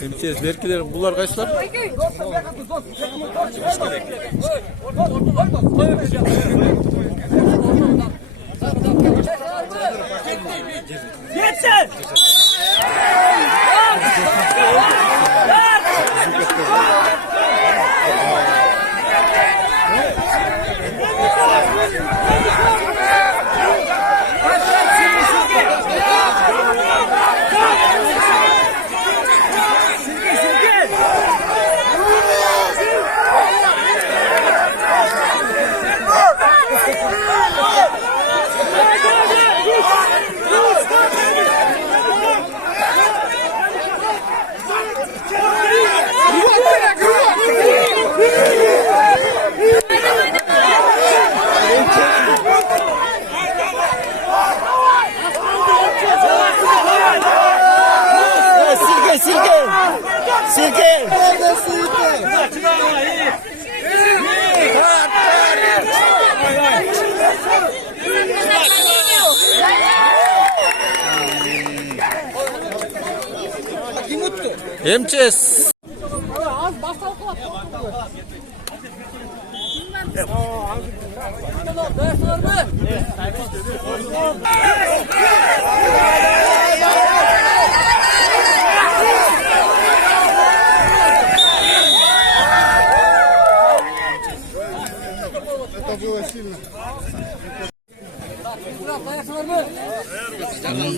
MTS Berkiler bunlar kaçlar? Geçsin! MTS.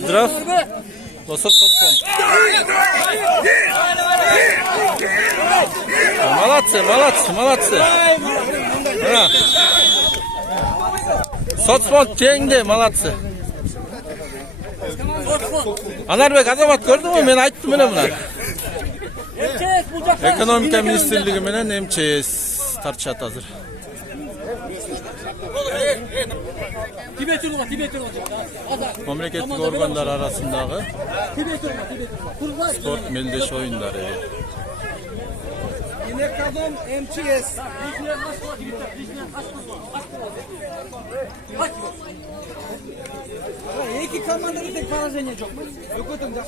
Здрав. Лосок подпом. Молодцы, молодцы, молодцы. Соцфонд теңде, молодцы. Анарбек Азамат gördün mü? Ben ayttım mene buna. Ekonomika Ministrligi menen MTS tartışat hazır. Memleketlik organlar arasındaki sport meldeş oyunları. Kadın MTS. İki komandayı tek parazenya çok. Yok ötüm da.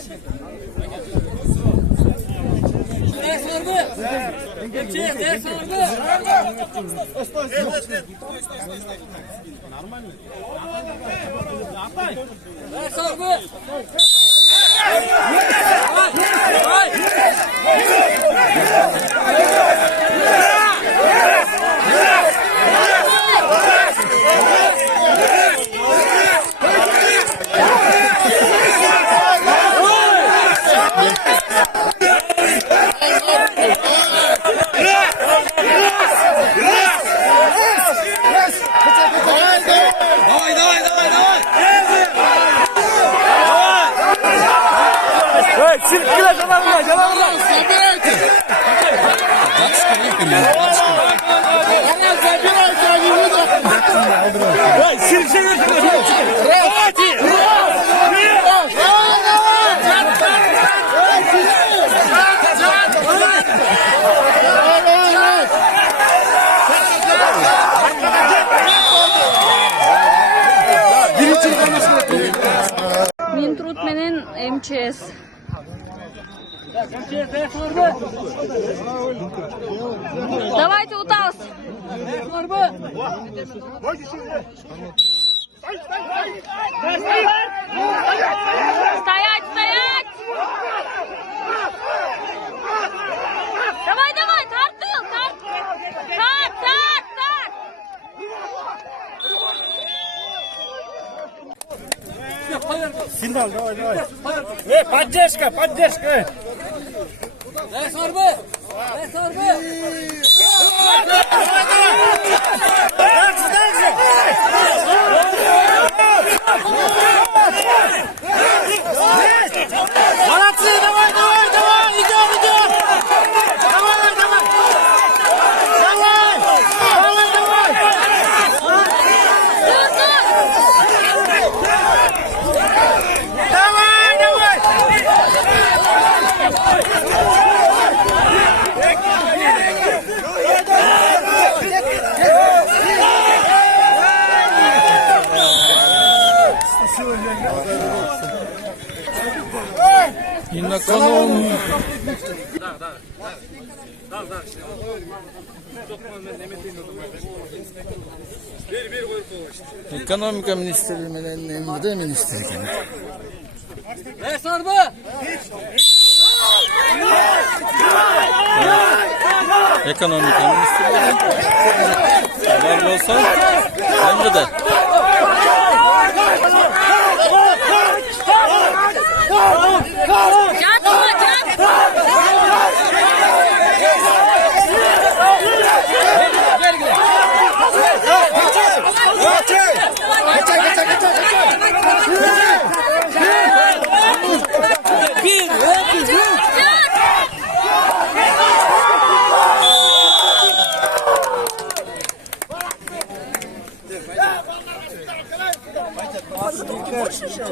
Минтруд менен МЧС. Давайте утас. Стоять, стоять. Давай, давай, тартыл, тарт. Так, так, так. Финал, давай, давай. Поддержка, поддержка. Молодцы, давай, давай, давай, идем, идем. Давай, давай. Давай, давай, давай. Давай, давай. İnnakalom. Ekonomika Ministrliği menen Emre Ministrliği. Ekonomika Ministrliği. Haber olsa Emre'de.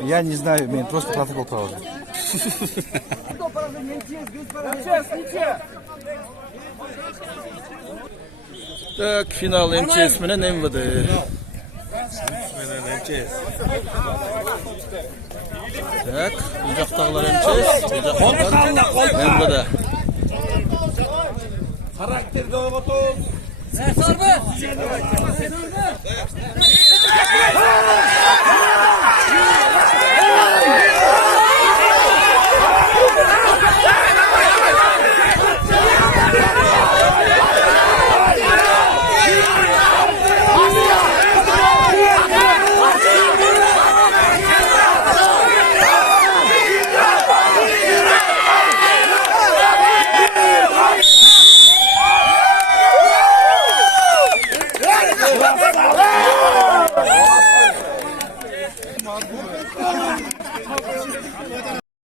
Я не знаю, мне просто протокол провожу. Tak, final MCS menen Emre'de. Tak, bu jaqdagilar MCS, bu jaqdagilar Emre'de. Karakterga o'tib.